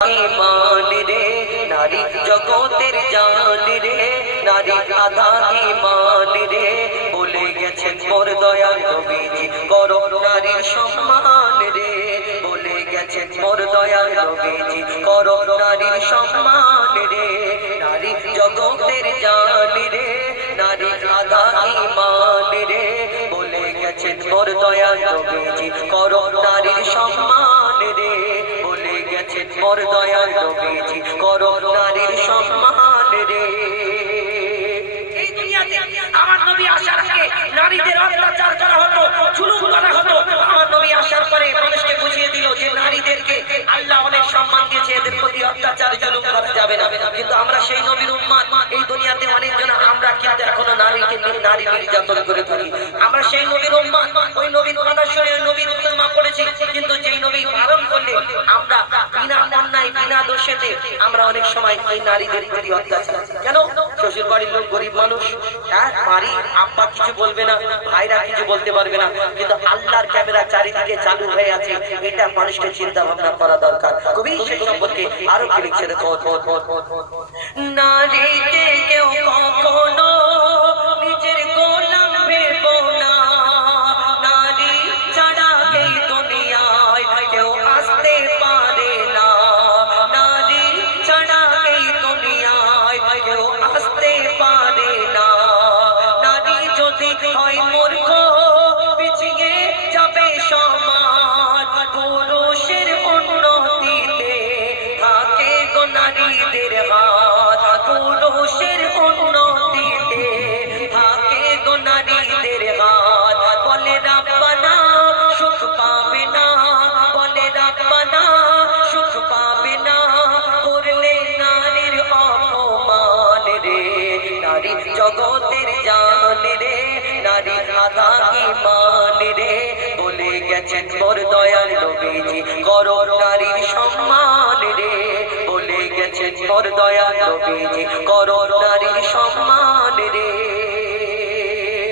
ईमान रे नारी जगतेर जान रे नारी आधा ईमान रे बोले गेছেন মোর দয়াল নবীজি করো নারীর সম্মান রে বলে গেছেন মোর দয়াল নবীজি করো নারীর সম্মান রে নারী জগতের জান রে নারী আধা ঈমান রে বলে গেছেন মোর দয়াল নবীজি করো নারীর সম্মান রে বলে গেছেন মোর দয়াল নবীজি করো নারীর সম্মান রে। এই দুনিয়াতে আমার নবী আসার আগে নারীদের অত্যাচার করা হতো, জুলুম করা হতো। আমার নবী আসার পরে মানুষকে বুঝিয়ে দিল যে নারীদেরকে আল্লাহ অনেক সম্মান দিয়েছে, এদের প্রতি অত্যাচার জুলুম করা যাবে না। কিন্তু আমরা সেই নবীর উম্মত, এই দুনিয়াতে অনেকজন আমরা কিন্তু এখনো নারী নির্যাতন করে থাকি। আমরা সেই নবীর উম্মত, ওই নবীর কথা শুনে ওই নবীর উম্মত করেছি, কিন্তু যেই নবী পালন করলে আমরা বিনা অন্যায় বিনা দোষেতে আমরা অনেক সময় এই নারীদের প্রতি অত্যাচার। কেন? শ্বশুর বাড়ির লোক গরিব মানুষ, বাড়ি আব্বা কিছু বলবে না, ভাইরা কিছু বলতে পারবে না, কিন্তু আল্লাহর ক্যামেরা চারিদিকে চালু হয়ে আছে, এটা মানুষকে চিন্তা ভাবনা করা দরকার। কবি সে সম্পর্কে আরো কি লিখছে দেখো, নারীকে কেউ কখনো নিজের গোলাম ভেবো না, নারী ছাড়া এই দুনিয়ায় কেউ আসতে পারে না, নারী ছাড়া এই দুনিয়ায় কেউ আসতে পারে না, নারী যদি হয় মূর্খ পিছিয়ে যাবে সমাজ, পুরুষের উন্নতিতে থাকে গো নারীদের হাত, পুরুষের উন্নতিতে থাকে গো নারীদের হাত। বলে রাব্বানা সুখ পাবে না, বলে রাব্বানা সুখ পাবে না, করলে নারীর অপমান রে, নারী জগতের জান রে, নারী আধা ঈমান রে, বলে গেছেন মোর দয়াল নবীজি করো নারীর সম্মান রে, বলে গেছেন মোর দয়াল নবীজি করো নারীর সম্মান রে।